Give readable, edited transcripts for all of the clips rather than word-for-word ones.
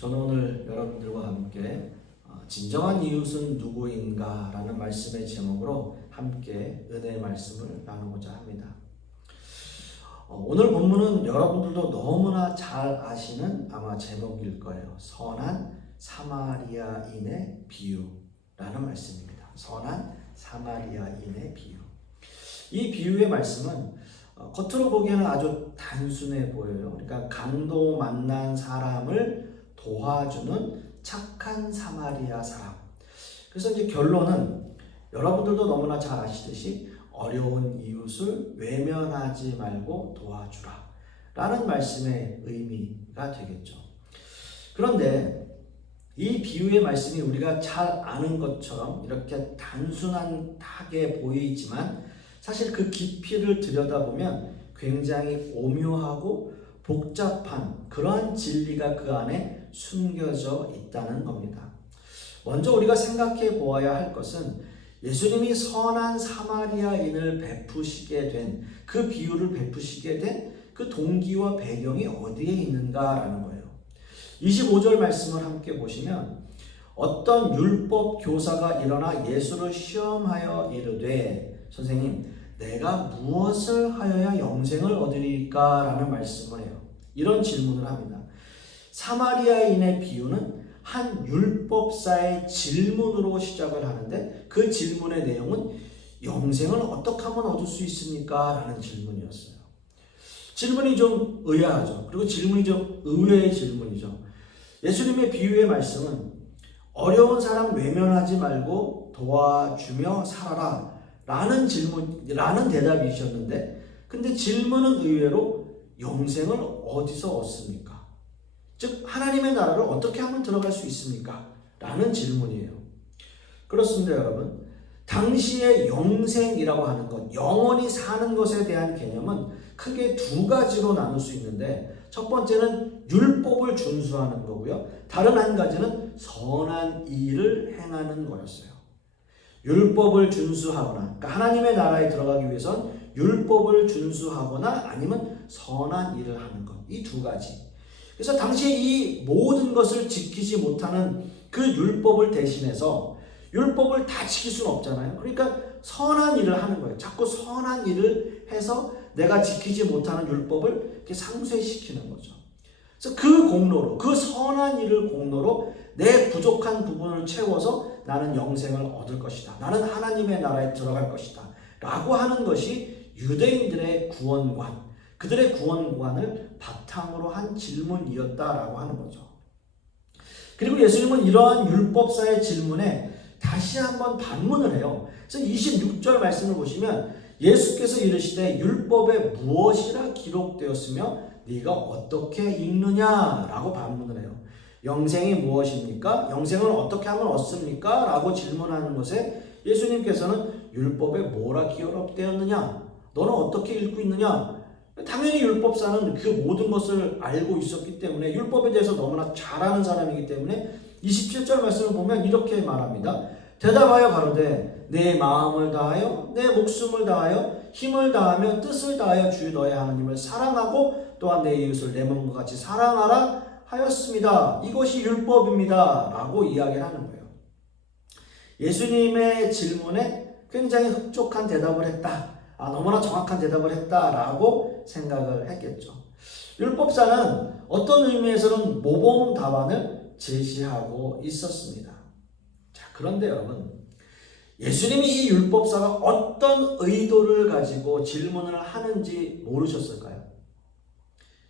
저는 오늘 여러분들과 함께 진정한 이웃은 누구인가 라는 말씀의 제목으로 함께 은혜의 말씀을 나누고자 합니다. 오늘 본문은 여러분들도 너무나 잘 아시는 아마 제목일 거예요. 선한 사마리아인의 비유라는 말씀입니다. 선한 사마리아인의 비유. 이 비유의 말씀은 겉으로 보기에는 아주 단순해 보여요. 그러니까 강도 만난 사람을 도와주는 착한 사마리아 사람. 그래서 이제 결론은 여러분들도 너무나 잘 아시듯이 어려운 이웃을 외면하지 말고 도와주라 라는 말씀의 의미가 되겠죠. 그런데 이 비유의 말씀이 우리가 잘 아는 것처럼 이렇게 단순하게 보이지만 사실 그 깊이를 들여다보면 굉장히 오묘하고 복잡한 그러한 진리가 그 안에 숨겨져 있다는 겁니다. 먼저 우리가 생각해 보아야 할 것은 예수님이 선한 사마리아인을 베푸시게 된 그 비유를 베푸시게 된 그 동기와 배경이 어디에 있는가라는 거예요. 25절 말씀을 함께 보시면 어떤 율법 교사가 일어나 예수를 시험하여 이르되 선생님 내가 무엇을 하여야 영생을 얻으리까? 라는 말씀을 해요. 이런 질문을 합니다. 사마리아인의 비유는 한 율법사의 질문으로 시작을 하는데 그 질문의 내용은 영생을 어떻게 하면 얻을 수 있습니까? 라는 질문이었어요. 질문이 좀 의아하죠. 그리고 질문이 좀 의외의 질문이죠. 예수님의 비유의 말씀은 어려운 사람 외면하지 말고 도와주며 살아라 라는 대답이셨는데 근데 질문은 의외로 영생을 어디서 얻습니까? 즉 하나님의 나라를 어떻게 하면 들어갈 수 있습니까? 라는 질문이에요. 그렇습니다, 여러분. 당시의 영생이라고 하는 것, 영원히 사는 것에 대한 개념은 크게 두 가지로 나눌 수 있는데 첫 번째는 율법을 준수하는 거고요. 다른 한 가지는 선한 일을 행하는 거였어요. 율법을 준수하거나 그러니까 하나님의 나라에 들어가기 위해선 율법을 준수하거나 아니면 선한 일을 하는 것. 이 두 가지. 그래서 당시에 이 모든 것을 지키지 못하는 그 율법을 대신해서 율법을 다 지킬 수는 없잖아요. 그러니까 선한 일을 하는 거예요. 자꾸 선한 일을 해서 내가 지키지 못하는 율법을 이렇게 상쇄시키는 거죠. 그래서 그 공로로, 그 선한 일을 공로로 내 부족한 부분을 채워서 나는 영생을 얻을 것이다. 나는 하나님의 나라에 들어갈 것이다. 라고 하는 것이 유대인들의 구원관, 그들의 구원관을 바탕으로 한 질문이었다라고 하는 거죠. 그리고 예수님은 이러한 율법사의 질문에 다시 한번 반문을 해요. 그래서 26절 말씀을 보시면 예수께서 이르시되 율법에 무엇이라 기록되었으며 네가 어떻게 읽느냐라고 반문을 해요. 영생이 무엇입니까? 영생을 어떻게 하면 얻습니까? 라고 질문하는 것에 예수님께서는 율법에 뭐라 기록되었느냐? 너는 어떻게 읽고 있느냐? 당연히 율법사는 그 모든 것을 알고 있었기 때문에 율법에 대해서 너무나 잘 아는 사람이기 때문에 27절 말씀을 보면 이렇게 말합니다. 대답하여 가로되 내 마음을 다하여 내 목숨을 다하여 힘을 다하며 뜻을 다하여 주 너의 하나님을 사랑하고 또한 내 이웃을 내 몸과 같이 사랑하라 하였습니다. 이것이 율법입니다. 라고 이야기를 하는 거예요. 예수님의 질문에 굉장히 흡족한 대답을 했다. 너무나 정확한 대답을 했다라고 생각을 했겠죠. 율법사는 어떤 의미에서는 모범 답안을 제시하고 있었습니다. 자, 그런데 여러분, 예수님이 이 율법사가 어떤 의도를 가지고 질문을 하는지 모르셨을까요?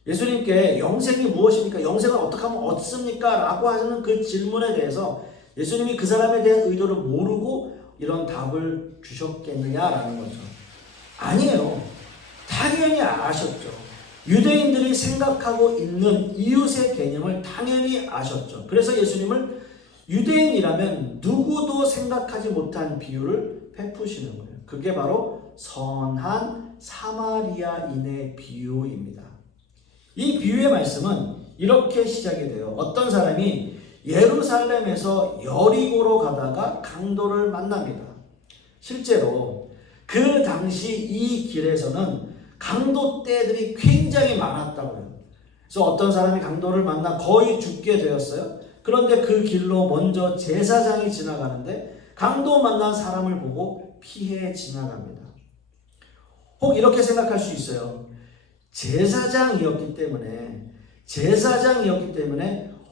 예수님께 영생이 무엇입니까? 영생을 어떻게 하면 얻습니까? 라고 하는 그 질문에 대해서 예수님이 그 사람에 대한 의도를 모르고 이런 답을 주셨겠느냐라는 거죠. 아니에요. 당연히 아셨죠. 유대인들이 생각하고 있는 이웃의 개념을 당연히 아셨죠. 그래서 예수님을 유대인이라면 누구도 생각하지 못한 비유를 베푸시는 거예요. 그게 바로 선한 사마리아인의 비유입니다. 이 비유의 말씀은 이렇게 시작이 돼요. 어떤 사람이 예루살렘에서 여리고로 가다가 강도를 만납니다. 실제로 그 당시 이 길에서는 강도떼들이 굉장히 많았다고요. 그래서 어떤 사람이 강도를 만나 거의 죽게 되었어요. 그런데 그 길로 먼저 제사장이 지나가는데 강도 만난 사람을 보고 피해 지나갑니다. 혹 이렇게 생각할 수 있어요. 제사장이었기 때문에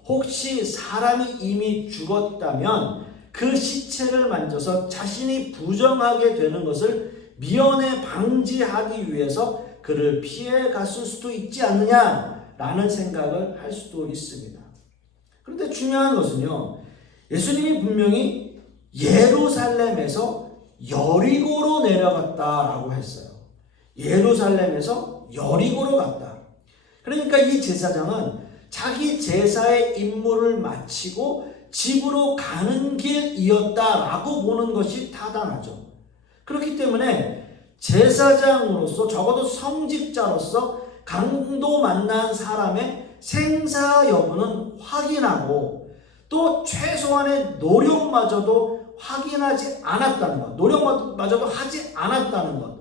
혹시 사람이 이미 죽었다면 그 시체를 만져서 자신이 부정하게 되는 것을 미연에 방지하기 위해서 그를 피해 갔을 수도 있지 않느냐라는 생각을 할 수도 있습니다. 그런데 중요한 것은요, 예수님이 분명히 예루살렘에서 여리고로 내려갔다라고 했어요. 예루살렘에서 여리고로 갔다. 그러니까 이 제사장은 자기 제사의 임무를 마치고 집으로 가는 길이었다라고 보는 것이 타당하죠. 그렇기 때문에 제사장으로서, 적어도 성직자로서 강도 만난 사람의 생사 여부는 확인하고 또 최소한의 노력마저도 확인하지 않았다는 것, 노력마저도 하지 않았다는 것,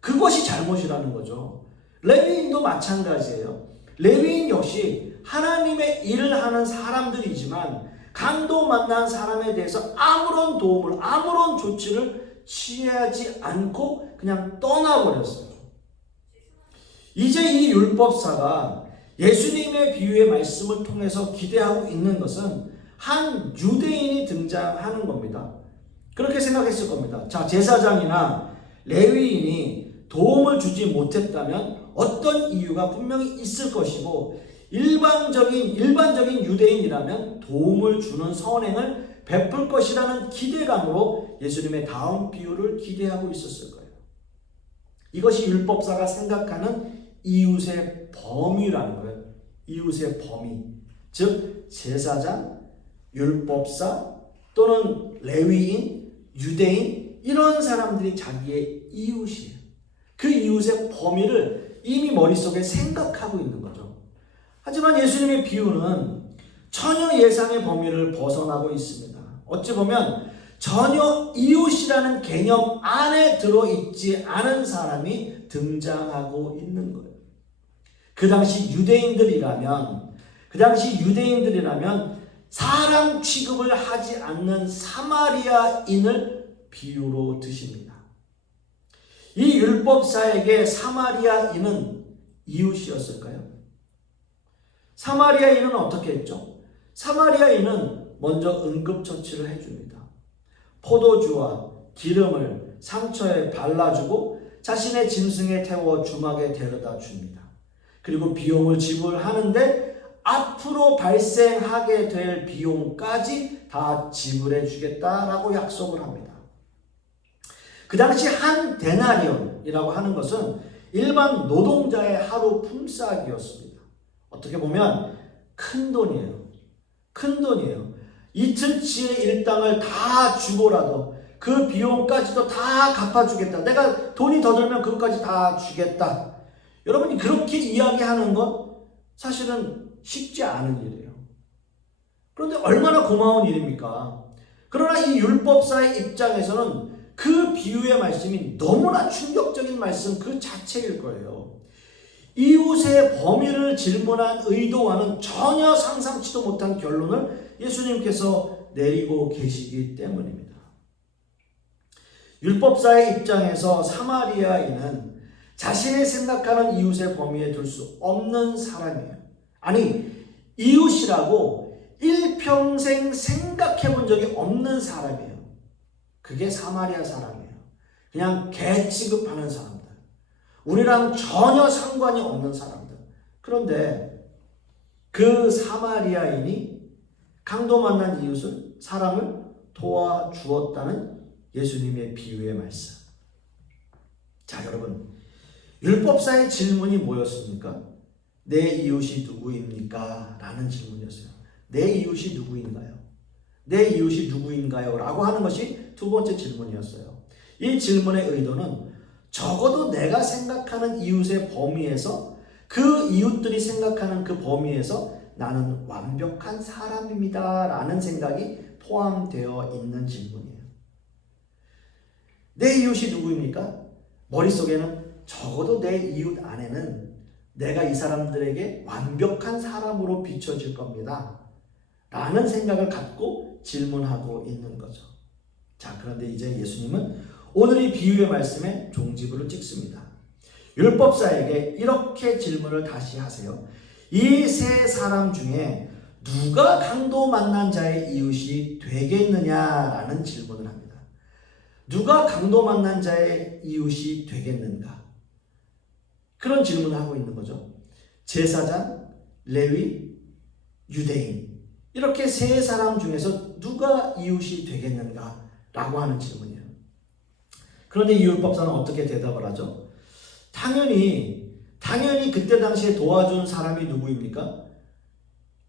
그것이 잘못이라는 거죠. 레위인도 마찬가지예요. 레위인 역시 하나님의 일을 하는 사람들이지만 강도 만난 사람에 대해서 아무런 도움을, 아무런 조치를 취하지 않고 그냥 떠나버렸어요. 이제 이 율법사가 예수님의 비유의 말씀을 통해서 기대하고 있는 것은 한 유대인이 등장하는 겁니다. 그렇게 생각했을 겁니다. 자, 제사장이나 레위인이 도움을 주지 못했다면 어떤 이유가 분명히 있을 것이고, 일반적인 유대인이라면 도움을 주는 선행을 베풀 것이라는 기대감으로 예수님의 다음 비유를 기대하고 있었을 거예요. 이것이 율법사가 생각하는 이웃의 범위라는 거예요. 이웃의 범위. 즉 제사장, 율법사 또는 레위인, 유대인, 이런 사람들이 자기의 이웃이에요. 그 이웃의 범위를 이미 머릿속에 생각하고 있는 거죠. 하지만 예수님의 비유는 전혀 예상의 범위를 벗어나고 있습니다. 어찌 보면 전혀 이웃이라는 개념 안에 들어있지 않은 사람이 등장하고 있는 거예요. 그 당시 유대인들이라면 사람 취급을 하지 않는 사마리아인을 비유로 드십니다. 이 율법사에게 사마리아인은 이웃이었을까요? 사마리아인은 어떻게 했죠? 사마리아인은 먼저 응급처치를 해줍니다. 포도주와 기름을 상처에 발라주고 자신의 짐승에 태워 주막에 데려다 줍니다. 그리고 비용을 지불하는데 앞으로 발생하게 될 비용까지 다 지불해 주겠다라고 약속을 합니다. 그 당시 한 데나리온이라고 하는 것은 일반 노동자의 하루 품삯이었습니다. 어떻게 보면 큰 돈이에요. 큰 돈이에요. 이틀치의 일당을 다 주고라도 그 비용까지도 다 갚아주겠다. 내가 돈이 더 들면 그것까지 다 주겠다. 여러분이 그렇게 이야기하는 건 사실은 쉽지 않은 일이에요. 그런데 얼마나 고마운 일입니까? 그러나 이 율법사의 입장에서는 그 비유의 말씀이 너무나 충격적인 말씀 그 자체일 거예요. 이웃의 범위를 질문한 의도와는 전혀 상상치도 못한 결론을 예수님께서 내리고 계시기 때문입니다. 율법사의 입장에서 사마리아인은 자신이 생각하는 이웃의 범위에 둘 수 없는 사람이에요. 아니, 이웃이라고 일평생 생각해 본 적이 없는 사람이에요. 그게 사마리아 사람이에요. 그냥 개 취급하는 사람들. 우리랑 전혀 상관이 없는 사람들. 그런데 그 사마리아인이 강도 만난 이웃을, 사람을 도와주었다는 예수님의 비유의 말씀. 자, 여러분, 율법사의 질문이 뭐였습니까? 내 이웃이 누구입니까? 라는 질문이었어요. 내 이웃이 누구인가요? 내 이웃이 누구인가요? 라고 하는 것이 두 번째 질문이었어요. 이 질문의 의도는 적어도 내가 생각하는 이웃의 범위에서, 그 이웃들이 생각하는 그 범위에서 나는 완벽한 사람입니다 라는 생각이 포함되어 있는 질문이에요. 내 이웃이 누구입니까? 머릿속에는 적어도 내 이웃 안에는 내가 이 사람들에게 완벽한 사람으로 비춰질 겁니다. 라는 생각을 갖고 질문하고 있는 거죠. 자, 그런데 이제 예수님은 오늘 이 비유의 말씀에 종지부를 찍습니다. 율법사에게 이렇게 질문을 다시 하세요. 이 세 사람 중에 누가 강도 만난 자의 이웃이 되겠느냐라는 질문을 합니다. 누가 강도 만난 자의 이웃이 되겠는가? 그런 질문을 하고 있는 거죠. 제사장, 레위, 유대인, 이렇게 세 사람 중에서 누가 이웃이 되겠는가? 라고 하는 질문이에요. 그런데 이 율법사는 어떻게 대답을 하죠? 당연히 그때 당시에 도와준 사람이 누구입니까?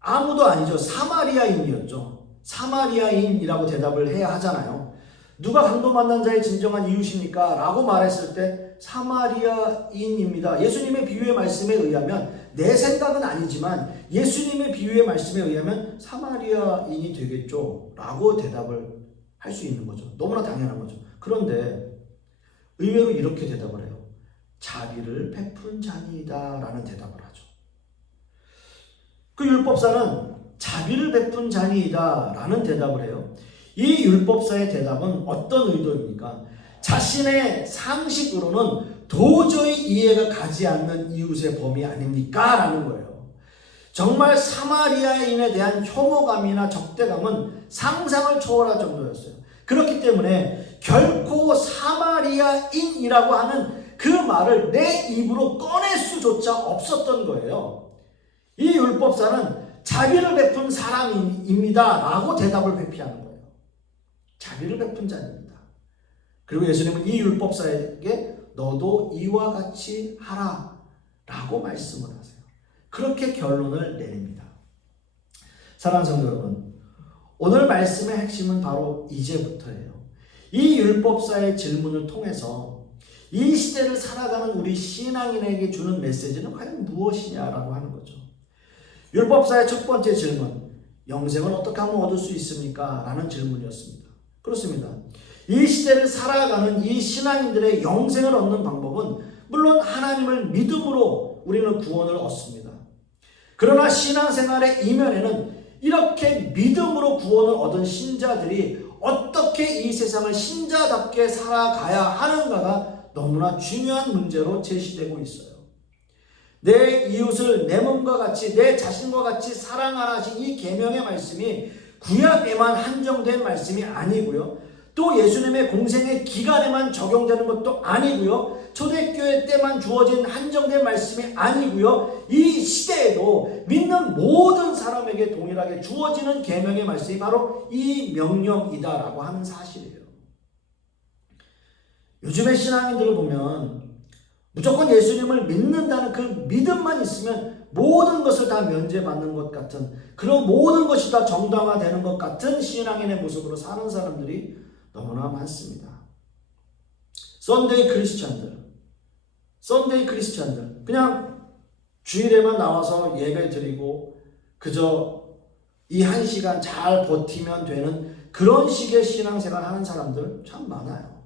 아무도 아니죠. 사마리아인이었죠. 사마리아인이라고 대답을 해야 하잖아요. 누가 강도 만난 자의 진정한 이웃입니까? 라고 말했을 때 사마리아인입니다. 예수님의 비유의 말씀에 의하면, 내 생각은 아니지만 예수님의 비유의 말씀에 의하면 사마리아인이 되겠죠. 라고 대답을 할 수 있는 거죠. 너무나 당연한 거죠. 그런데 의외로 이렇게 대답을 해요. 자비를 베푼 자니이다 라는 대답을 하죠. 그 율법사는 자비를 베푼 자니이다 라는 대답을 해요. 이 율법사의 대답은 어떤 의도입니까? 자신의 상식으로는 도저히 이해가 가지 않는 이웃의 범위 아닙니까? 라는 거예요. 정말 사마리아인에 대한 혐오감이나 적대감은 상상을 초월할 정도였어요. 그렇기 때문에 결코 사마리아인이라고 하는 그 말을 내 입으로 꺼낼 수조차 없었던 거예요. 이 율법사는 자비를 베푼 사람입니다 라고 대답을 회피하는 거예요. 자비를 베푼 자입니다. 그리고 예수님은 이 율법사에게 너도 이와 같이 하라 라고 말씀을 하세요. 그렇게 결론을 내립니다. 사랑하는 성도 여러분, 오늘 말씀의 핵심은 바로 이제부터예요. 이 율법사의 질문을 통해서 이 시대를 살아가는 우리 신앙인에게 주는 메시지는 과연 무엇이냐라고 하는 거죠. 율법사의 첫 번째 질문, 영생을 어떻게 하면 얻을 수 있습니까? 라는 질문이었습니다. 그렇습니다. 이 시대를 살아가는 이 신앙인들의 영생을 얻는 방법은 물론 하나님을 믿음으로 우리는 구원을 얻습니다. 그러나 신앙생활의 이면에는 이렇게 믿음으로 구원을 얻은 신자들이 어떻게 이 세상을 신자답게 살아가야 하는가가 너무나 중요한 문제로 제시되고 있어요. 내 이웃을 내 몸과 같이, 내 자신과 같이 사랑하라 하신 이 계명의 말씀이 구약에만 한정된 말씀이 아니고요. 또 예수님의 공생의 기간에만 적용되는 것도 아니고요. 초대교회 때만 주어진 한정된 말씀이 아니고요. 이 시대에도 믿는 모든 사람에게 동일하게 주어지는 계명의 말씀이 바로 이 명령이다라고 하는 사실이에요. 요즘의 신앙인들을 보면 무조건 예수님을 믿는다는 그 믿음만 있으면 모든 것을 다 면제받는 것 같은, 그런 모든 것이 다 정당화되는 것 같은 신앙인의 모습으로 사는 사람들이 너무나 많습니다. 썬데이 크리스찬들 그냥 주일에만 나와서 예배 드리고 그저 이 한 시간 잘 버티면 되는 그런 식의 신앙생활 하는 사람들 참 많아요.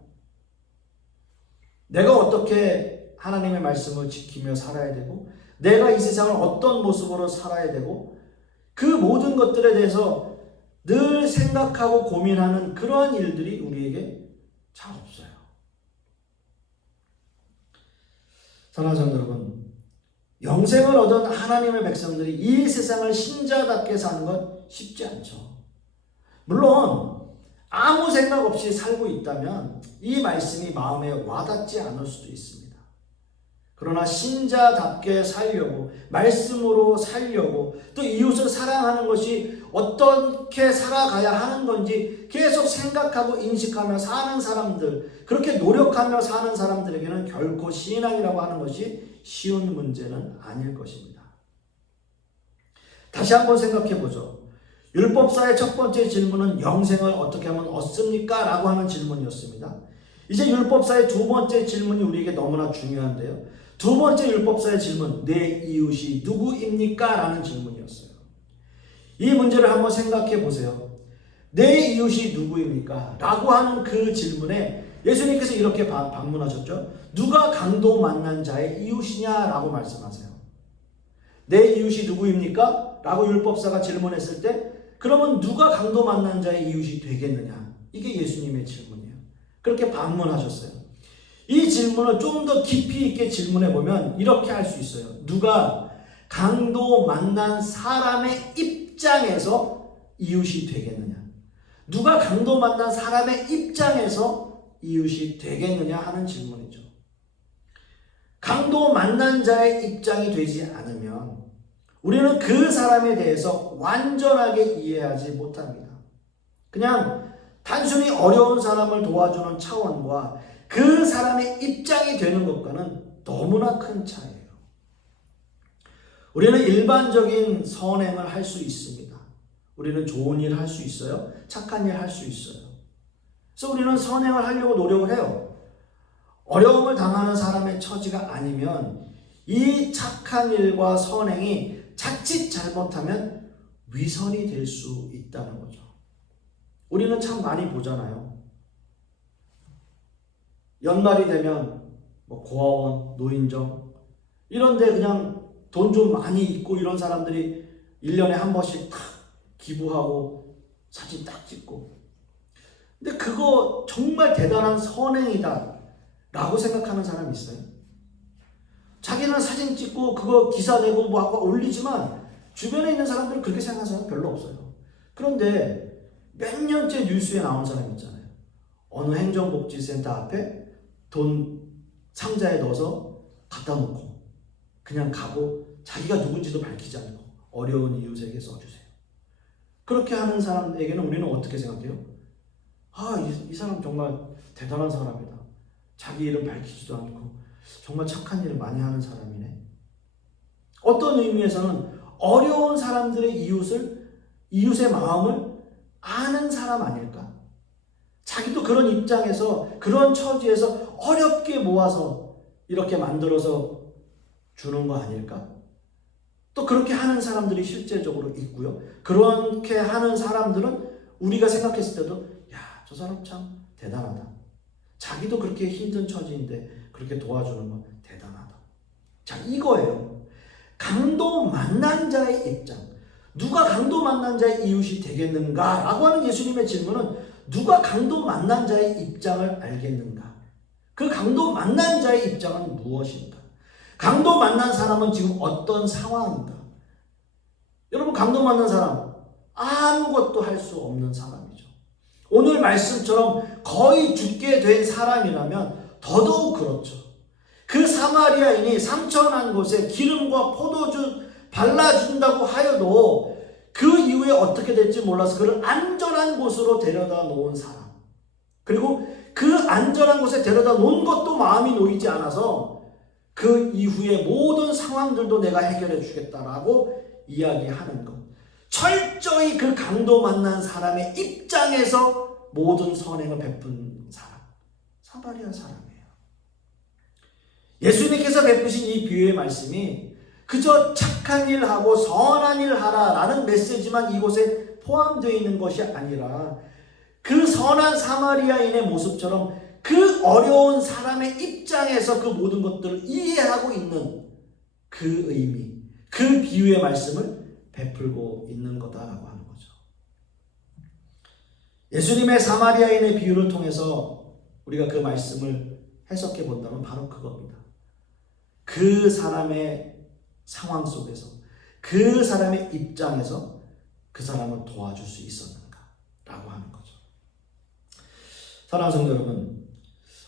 내가 어떻게 하나님의 말씀을 지키며 살아야 되고, 내가 이 세상을 어떤 모습으로 살아야 되고, 그 모든 것들에 대해서 늘 생각하고 고민하는 그러한 일들이 우리에게 잘 없어요. 사랑하는 성도 여러분, 영생을 얻은 하나님의 백성들이 이 세상을 신자답게 사는 건 쉽지 않죠. 물론 아무 생각 없이 살고 있다면 이 말씀이 마음에 와닿지 않을 수도 있습니다. 그러나 신자답게 살려고, 말씀으로 살려고, 또 이웃을 사랑하는 것이 어떻게 살아가야 하는 건지 계속 생각하고 인식하며 사는 사람들, 그렇게 노력하며 사는 사람들에게는 결코 신앙이라고 하는 것이 쉬운 문제는 아닐 것입니다. 다시 한번 생각해 보죠. 율법사의 첫 번째 질문은 영생을 어떻게 하면 얻습니까? 라고 하는 질문이었습니다. 이제 율법사의 두 번째 질문이 우리에게 너무나 중요한데요. 두 번째 율법사의 질문, 내 이웃이 누구입니까? 라는 질문이었어요. 이 문제를 한번 생각해 보세요. 내 이웃이 누구입니까? 라고 하는 그 질문에 예수님께서 이렇게 반문하셨죠. 누가 강도 만난 자의 이웃이냐? 라고 말씀하세요. 내 이웃이 누구입니까? 라고 율법사가 질문했을 때 그러면 누가 강도 만난 자의 이웃이 되겠느냐? 이게 예수님의 질문이에요. 그렇게 반문하셨어요. 이 질문을 좀 더 깊이 있게 질문해 보면 이렇게 할 수 있어요. 누가 강도 만난 사람의 입장에서 이웃이 되겠느냐? 누가 강도 만난 사람의 입장에서 이웃이 되겠느냐 하는 질문이죠. 강도 만난 자의 입장이 되지 않으면 우리는 그 사람에 대해서 완전하게 이해하지 못합니다. 그냥 단순히 어려운 사람을 도와주는 차원과 그 사람의 입장이 되는 것과는 너무나 큰 차이예요. 우리는 일반적인 선행을 할 수 있습니다. 우리는 좋은 일 할 수 있어요. 착한 일 할 수 있어요. 그래서 우리는 선행을 하려고 노력을 해요. 어려움을 당하는 사람의 처지가 아니면 이 착한 일과 선행이 자칫 잘못하면 위선이 될 수 있다는 거죠. 우리는 참 많이 보잖아요. 연말이 되면 뭐 고아원, 노인정 이런 데 그냥 돈 좀 많이 있고 이런 사람들이 1년에 한 번씩 탁 기부하고 사진 딱 찍고, 근데 그거 정말 대단한 선행이다 라고 생각하는 사람이 있어요. 자기는 사진 찍고 그거 기사 내고 뭐 하고 올리지만 주변에 있는 사람들은 그렇게 생각하는 사람 별로 없어요. 그런데 몇 년째 뉴스에 나온 사람 있잖아요. 어느 행정복지센터 앞에 돈 상자에 넣어서 갖다 놓고 그냥 가고 자기가 누군지도 밝히지 않고 어려운 이웃에게 써주세요. 그렇게 하는 사람에게는 우리는 어떻게 생각해요? 이 사람 정말 대단한 사람이다. 자기 이름 밝히지도 않고 정말 착한 일을 많이 하는 사람이네. 어떤 의미에서는 어려운 사람들의 이웃의 마음을 아는 사람 아닐까? 자기도 그런 입장에서 그런 처지에서 어렵게 모아서 이렇게 만들어서 주는 거 아닐까? 또 그렇게 하는 사람들이 실제적으로 있고요. 그렇게 하는 사람들은 우리가 생각했을 때도 저 사람 참 대단하다. 자기도 그렇게 힘든 처지인데 그렇게 도와주는 건 대단하다. 자, 이거예요. 강도 만난 자의 입장. 누가 강도 만난 자의 이웃이 되겠는가? 라고 하는 예수님의 질문은 누가 강도 만난 자의 입장을 알겠는가? 그 강도 만난 자의 입장은 무엇인가? 강도 만난 사람은 지금 어떤 상황인가? 여러분, 강도 만난 사람 아무것도 할 수 없는 사람이죠. 오늘 말씀처럼 거의 죽게 된 사람이라면 더더욱 그렇죠. 그 사마리아인이 상처난 곳에 기름과 포도주 발라준다고 하여도 그 이후에 어떻게 될지 몰라서 그를 안전한 곳으로 데려다 놓은 사람, 그리고 그 안전한 곳에 데려다 놓은 것도 마음이 놓이지 않아서 그 이후의 모든 상황들도 내가 해결해 주겠다라고 이야기하는 것. 철저히 그 강도 만난 사람의 입장에서 모든 선행을 베푼 사람, 사마리아 사람이에요. 예수님께서 베푸신 이 비유의 말씀이 그저 착한 일 하고 선한 일 하라라는 메시지만 이곳에 포함되어 있는 것이 아니라 그 선한 사마리아인의 모습처럼 그 어려운 사람의 입장에서 그 모든 것들을 이해하고 있는 그 의미, 그 비유의 말씀을 베풀고 있는 거다라고 하는 거죠. 예수님의 사마리아인의 비유를 통해서 우리가 그 말씀을 해석해 본다면 바로 그겁니다. 그 사람의 상황 속에서, 그 사람의 입장에서 그 사람을 도와줄 수 있었는가라고 하는 거죠. 사랑하는 성도 여러분,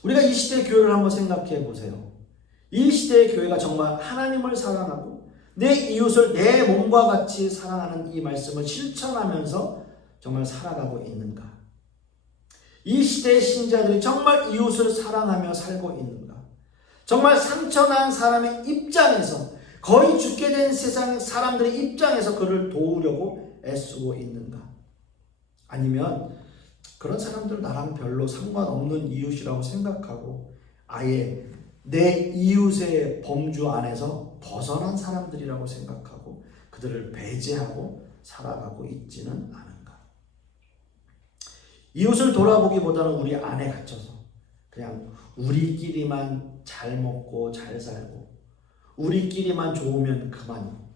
우리가 이 시대의 교회를 한번 생각해 보세요. 이 시대의 교회가 정말 하나님을 사랑하고 내 이웃을 내 몸과 같이 사랑하는 이 말씀을 실천하면서 정말 살아가고 있는가? 이 시대의 신자들이 정말 이웃을 사랑하며 살고 있는가? 정말 상처난 사람의 입장에서, 거의 죽게 된 세상 사람들의 입장에서 그를 도우려고 애쓰고 있는가? 아니면 그런 사람들은 나랑 별로 상관없는 이웃이라고 생각하고 아예 내 이웃의 범주 안에서 벗어난 사람들이라고 생각하고 그들을 배제하고 살아가고 있지는 않은가? 이웃을 돌아보기보다는 우리 안에 갇혀서 그냥 우리끼리만 잘 먹고 잘 살고 우리끼리만 좋으면 그만이고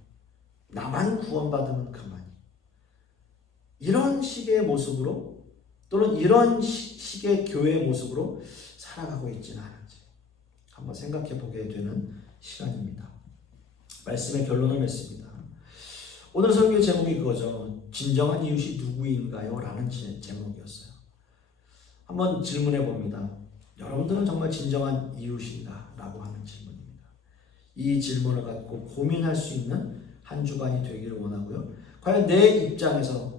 나만 구원받으면 그만이. 이런 식의 모습으로 또는 이런 식의 교회의 모습으로 살아가고 있지는 않은지 한번 생각해 보게 되는 시간입니다. 말씀의 결론을 맺습니다. 오늘 설교의 제목이 그거죠. 진정한 이웃이 누구인가요? 라는 제목이었어요. 한번 질문해 봅니다. 여러분들은 정말 진정한 이웃인가? 라고 하는 질문입니다. 이 질문을 갖고 고민할 수 있는 한 주간이 되기를 원하고요. 과연 내 입장에서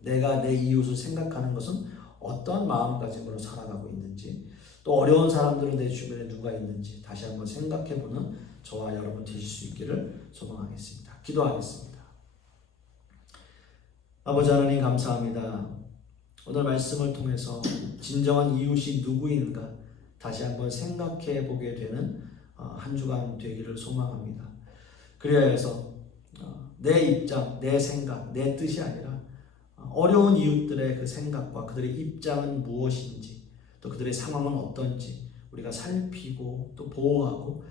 내가 내 이웃을 생각하는 것은 어떤 마음가짐으로 살아가고 있는지, 또 어려운 사람들은 내 주변에 누가 있는지 다시 한번 생각해보는 저와 여러분 되실 수 있기를 소망하겠습니다. 기도하겠습니다. 아버지 하나님 감사합니다. 오늘 말씀을 통해서 진정한 이웃이 누구인가 다시 한번 생각해 보게 되는 한 주간 되기를 소망합니다. 그래야 해서 내 입장, 내 생각, 내 뜻이 아니라 어려운 이웃들의 그 생각과 그들의 입장은 무엇인지, 또 그들의 상황은 어떤지 우리가 살피고 또 보호하고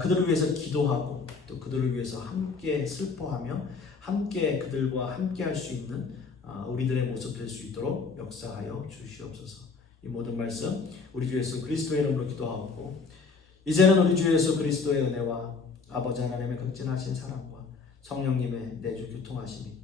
그들을 위해서 기도하고 또 그들을 위해서 함께 슬퍼하며 함께 그들과 함께 할 수 있는 우리들의 모습 될 수 있도록 역사하여 주시옵소서. 이 모든 말씀 우리 주 예수 그리스도의 이름으로 기도하고, 이제는 우리 주 예수 그리스도의 은혜와 아버지 하나님의 극진하신 사랑과 성령님의 내주 교통하심이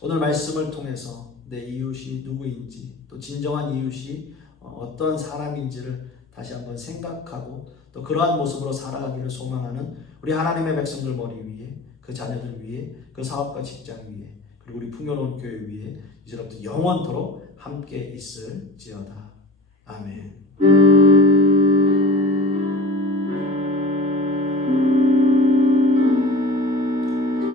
오늘 말씀을 통해서 내 이웃이 누구인지, 또 진정한 이웃이 어떤 사람인지를 다시 한번 생각하고 또 그러한 모습으로 살아가기를 소망하는 우리 하나님의 백성들 머리 위에, 그 자녀들 위에, 그 사업과 직장 위에, 그리고 우리 풍요로운 교회 위에 이제부터 영원토록 함께 있을지어다.